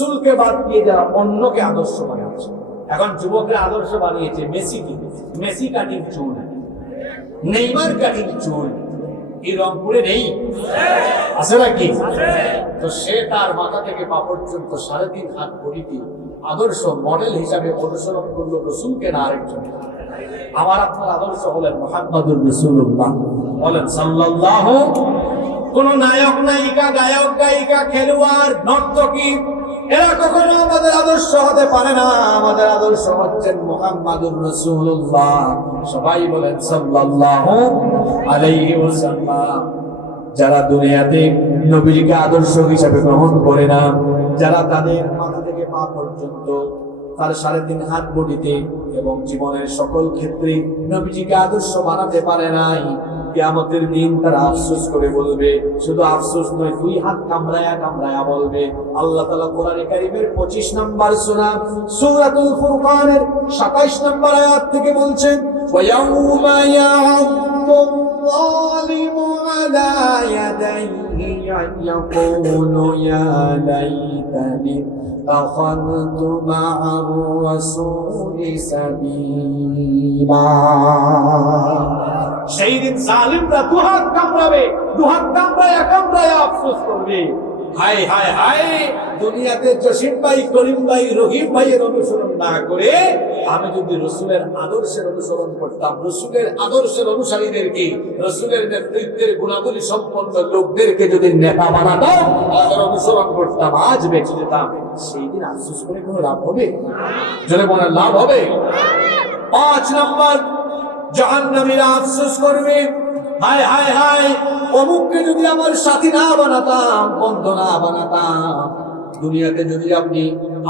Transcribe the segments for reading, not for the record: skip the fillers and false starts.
রসুলকে বাদ দিয়ে যারা অন্যকে আদর্শ বানিয়েছে। এখন যুবকরা আদর্শ বানিয়েছে মেসি কাটিং চুল, নেইমার কাটিং চুল। এই রংপুরে নেই, আছে নাকি? তো সে তার মাথা থেকে পা পর্যন্ত 3.5 হাত পরিধি আদর্শ মডেল হিসাবে অনুসরণ করলো রসুলকে না আরেকজন। আমার আপনার আদর্শ হলেন মুহাম্মাদুর রাসূলুল্লাহ, বলেন সাল্লাল্লাহু। কোন নায়ক নায়িকা, গায়ক গায়িকা, খেলোয়াড়, নর্তকী এরা কখনো আমাদের আদর্শ হতে পারে না। আমাদের আদর্শ হচ্ছেন মুহাম্মাদুর রাসূলুল্লাহ। সবাই বলেন সাল্লাল্লাহু আলাইহি ওয়াসাল্লাম। যারা দুনিয়াতে নবীজিকে আদর্শ হিসেবে গ্রহণ করে না, যারা তাদের মাথা থেকে পা পর্যন্ত তার 3.5 হাত বডিতে এবং জীবনের সকল ক্ষেত্রে নবীজিকে আদর্শ বানাতে পারে নাই, কিয়ামতের দিন তারা আফসোস করে বলবে। শুধু আফসোস নয়, 2 হাত কামড়ায়া কামড়ায়া বলবে। আল্লাহ তাআলা কোরআনে কারীমের 25 নম্বর সূরাতুল ফুরকানের 27 নম্বর আয়াত থেকে বলছেন, ওয়ায়াউমা ইয়া'আদ্দুল যালিমু আলা ইয়াদাইহি ইয়াকুলু ইয়া লাইতানি আখাযতু মা'আর রাসূলি সাবিলা। সেই দিন জালিমরা 2 হাত কামড়াবে, 2 হাত কামড়ায়া আফসোস করবে। হায় হায় হায়, দুনিয়াতে জসিম ভাই, করিম ভাই, রহিম ভাইয়ের অনুসরণ না করে আমি যদি রসুলের আদর্শের অনুসরণ করতাম, রসুলের আদর্শের অনুসারীদেরকে, রসুলের নেতৃত্বের গুণাবলী সম্পন্ন লোকদেরকে যদি নেতা বানাতাম, তাদের অনুসরণ করতাম, আজ বেঁচে যেতাম। সেই দিন আফসোস করে কোনো লাভ হবে? জোরে বলেন, লাভ হবে? 5 নম্বর, জাহান্নামীরা আফসোস করবে, হায় হায় হায়, অমুককে যদি আমার সাথী না বানাতাম, বন্ধু না বানাতাম। দুনিয়াতে যদি আপনি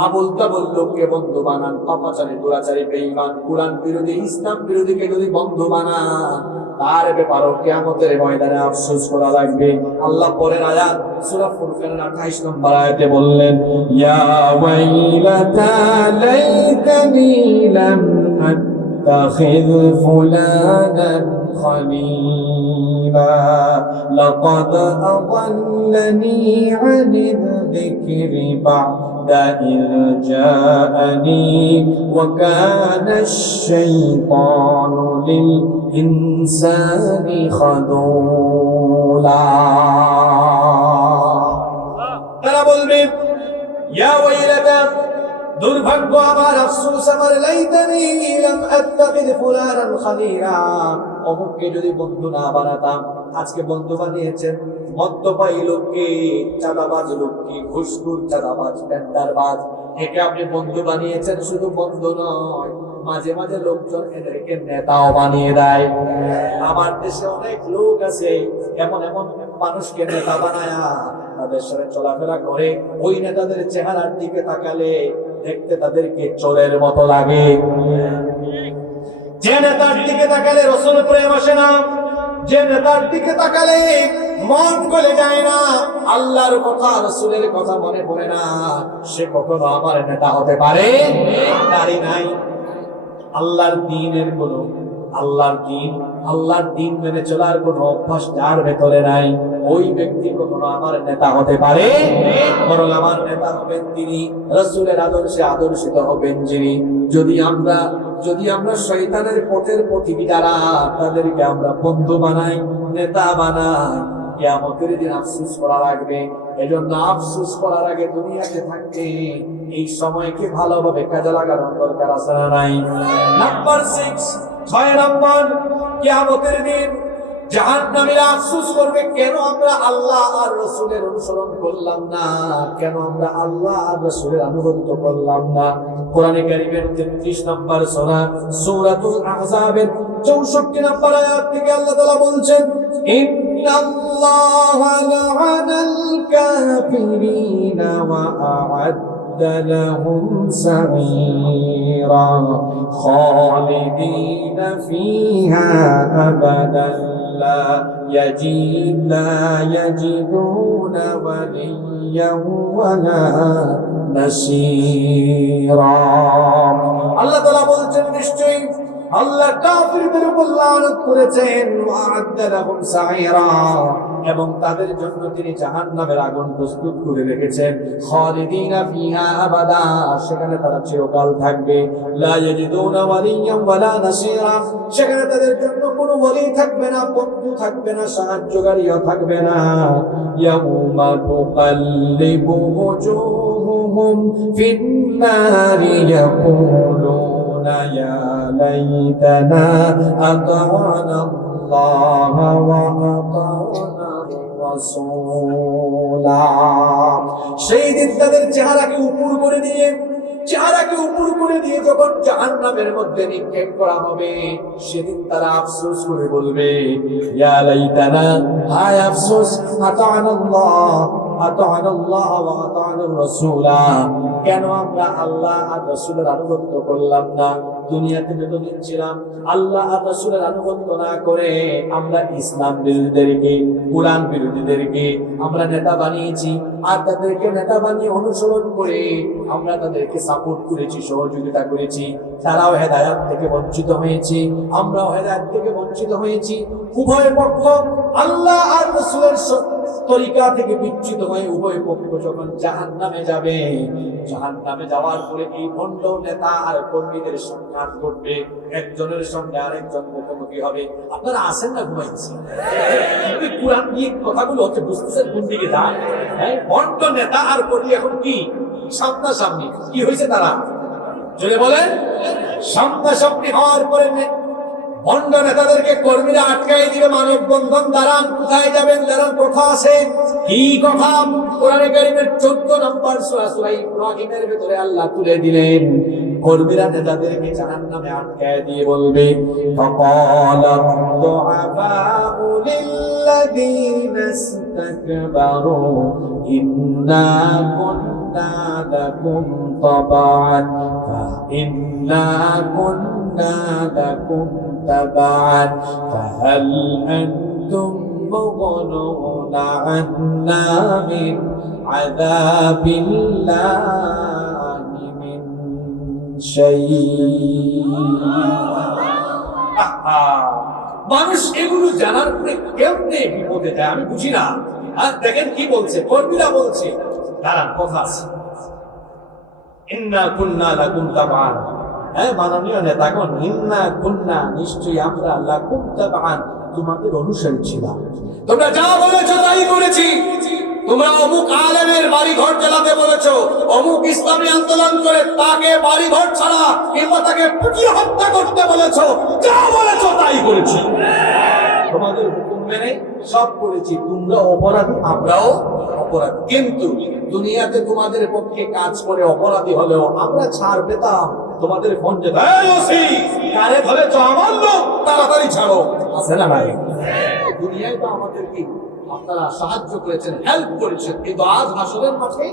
আবুল তাবুল লোককে বন্ধু বানান, পাপাচারী, দুরাচারী, বেঈমান, কুরআন বিরোধী, ইসলাম বিরোধীকে যদি বন্ধু বানান, তার ব্যাপারেও কিয়ামতের ময়দানে আফসোস করা লাগবে। আল্লাহ পরের আয়াত সূরা ফুরকানের 28 নম্বর আয়াতে বললেন, ইয়া ওয়াইলাতা লাইতানি লাম আত্তাখিয ফুলানান خليلا لقد أضلني عن الذكر بعد إذ جاءني وكان الشيطان للإنسان خذولا। তারা বলবে, ইয়া ওয়াইলাতা, দুর্ভাগ্য আমার, আফসোস আমার, লাইতানি লাম আত্তাখিয ফুলানান খালিলা, অমুককে যদি বন্ধু না বানাতাম। আজকে বন্ধু বানিয়েছেন মদ্যপায়ী লোককে, চাঁদাবাজ লোককে, ঘুষখোর, চাঁদাবাজ, টেন্ডারবাজ, একে আপনি বন্ধু বানিয়েছেন। শুধু বন্ধু নয়, মাঝে মাঝে লোকজন এদেরকে নেতাও বানিয়ে দেয়। আমার দেশে অনেক লোক আছে এমন এমন মানুষকে নেতা বানায়া তাদের সাথে চলাফেরা করে। ওই নেতাদের চেহারার দিকে তাকালে দেখতে তাদেরকে চোরের মতো লাগে। যে নেতার দিকে তাকালে রসুল প্রেম আসে না, যে নেতার দিকে তাকালে মন গলে যায় না, আল্লাহর কথা, রসুলের কথা মনে পড়ে না, সে কখনো আমার নেতা হতে পারে পারে নাই। আল্লাহর দ্বীনের কোন, আল্লাহর দ্বীন মেনে চলার কোন অভ্যাস যার ভেতরে নাই, ওই ব্যক্তি কখনো আমার নেতা হতে পারে। বরং আমার নেতা হবেন তিনি রাসূলের আদর্শে আদর্শিত হবেন যিনি। যদি আমরা শয়তানের পথের পথিকী যারা, তাদেরকে আমরা বন্ধু বানাই, নেতা বানাই, কিয়ামতের দিন আফসোস করা লাগবে। এজন্য আফসোস করার আগে দুনিয়াতে থাকতে এই সময়কে ভালোভাবে কাজে লাগানোর দরকার আছে না নাই? নাম্বার 6 নম্বর, কিয়ামতের দিন জাহান্নামীরা আফসোস করবে, কেন আমরা আল্লাহ আর রাসূলের অনুসরণ করলাম না, কেন আমরা আল্লাহ আর রাসূলের আনুগত্য করলাম না। কোরআনে কারীমের 33 নম্বর সূরাতুল আহজাবের 64 নম্বর আয়াত থেকে আল্লাহ তাআলা বলছেন, ইন্নাল্লাহা লা'আনাল কাফিরিনা ওয়া আ'আদ্দা লাহুম সাঈরা খালিদিনা ফিহা আবাদান لا يجدون وليا ولا نصيرا। আল্লাহ তাআলা বলছেন, নিশ্চয়ই আল্লাহ কাফিরদের উপর লানত করেছেন, ওয়া'আদ্দা লাহুম সাঈরা, এবং তাদের জন্য তিনি জাহান্নামের আগুন প্রস্তুত করে রেখেছেন। খালিদিনা ফিহা আবাদা, সেখানে তারা চিরকাল থাকবে। লা ইয়াজিদুনা ওয়ালিয়্যান ওয়ালা নাসীরা, সেখানে তাদের জন্য কোনো ওলি থাকবে না, বন্ধু থাকবে না, সাহায্যকারীও থাকবে না। ইয়াউমা তুকাল্লিবু ওজুহুহুম ফিন-নারি ইয়াকুলুনা ইয়া লাইতানা আতা'না আল্লাহ ওয়া আতা'না রাসূলা। সেই দিন তাদের চেহারাকে উপর করে দিয়ে যখন জাহান্নামের মধ্যে নিক্ষেপ করা হবে, সেদিন তারা আফসোস করে বলবে, ইয়া লাইতানা, হায় আফসোস, আতা'না আল্লাহ ওয়া আতা'না রাসূলা, কেন আমরা আল্লাহ আর রাসূলের আনুগত্য করলাম না? দুনিয়াতে যতদিন ছিলাম আল্লাহ আর রাসূলের আনুগত্য না করে আমরা ইসলাম বিরোধীদেরকে, কুরআন বিরোধীদেরকে আমরা নেতা বানিয়েছি, আর তাদেরকে নেতা বানিয়ে অনুসরণ করে আমরা তাদেরকে সাপোর্ট করেছি, সহযোগিতা করেছি। তারাও হেদায়েত থেকে বঞ্চিত হয়েছে, আমরাও হেদায়েত থেকে বঞ্চিত হয়েছি। উভয় পক্ষ আল্লাহ আর রাসূলের তরিকা থেকে বিচ্যুত হয়ে উভয় পক্ষ যখন জাহান্নামে যাবে, জাহান্নামে যাওয়ার পরে এই ভণ্ড নেতা আর কর্মীদের সংঘাত ঘটবে, একজনের সঙ্গে আরেকজন মুখোমুখি হবে। আপনারা আসেন না ঘুমাইছেন? কুরআন দিয়ে কথাগুলো হচ্ছে, বুঝতেছেন কোন দিকে যায়? হ্যাঁ, ভণ্ড নেতা আর কর্মী এখন কি সামনাসামনি। কি হয়েছে তারা? জোরে বলেন। সামনাসামনি হওয়ার পরে ভণ্ড নেতাদেরকে কর্মীরা আটকাই দিবে, মানববন্ধন দাঁড়ান, কোথায় যাবেন দাঁড়ান, কথা আছে। কি কথা? কোরআনে কারীমের 14 নম্বর সূরা ইব্রাহিমের ভিতরে আল্লাহ তুলে দিলেন, কর্মীরা নেতাদেরকে জাহান্নামে আটকাই দিয়ে বলবে, ফাকালা দুআফাউ লিল্লাযীনা ইসতাকবারু ইন্না কুন্না লাকুম তাবা'আন ইন্না কুন্না লাকুম تبعا فهل أنتم مغنون عنا من عذاب الله من شيء। মানুষ এগুলো জানার পরে কেমনে বিপদে যায় আমি বুঝি না। আর দেখেন কি বলছে, কর্মীরা বলছে, দাঁড়ান কথা আছে, ইন্না কুন্না লাকুম তাবা'আন, হ্যাঁ মাননীয় নেতাগণ, ইন্না কুন্না, নিশ্চয়ই আমরা, লাকুম তাবা'আন, তোমাদের অনুসারী ছিলাম। তোমরা যা বলেছো তাই করেছি। তোমরা অমুক আলেমের বাড়ি ঘর জ্বালাতে বলেছো, অমুক ইসলামী আন্দোলন করে তাকে বাড়ি ঘর ছাড়া কিংবা তাকে পুড়িয়ে হত্যা করতে বলেছো, যা বলেছো তাই করেছি। তোমাদের হুকুম মেনে সব করেছি। তোমরা অপরাধী, আমরাও অপরাধী। কিন্তু দুনিয়াতে তোমাদের পক্ষে কাজ করে অপরাধী হলেও আমরা ছাড় পেতাম। তোমাদের ফোন যে কারে ধরেছ, আমার লোক, তাড়াতাড়ি ছাড়ো, আছে না ভাই? দুনিয়ায় তো আমাদেরকে আপনারা সাহায্য করেছেন, হেল্প করেছেন, কিন্তু আজ হাসরের মাঠে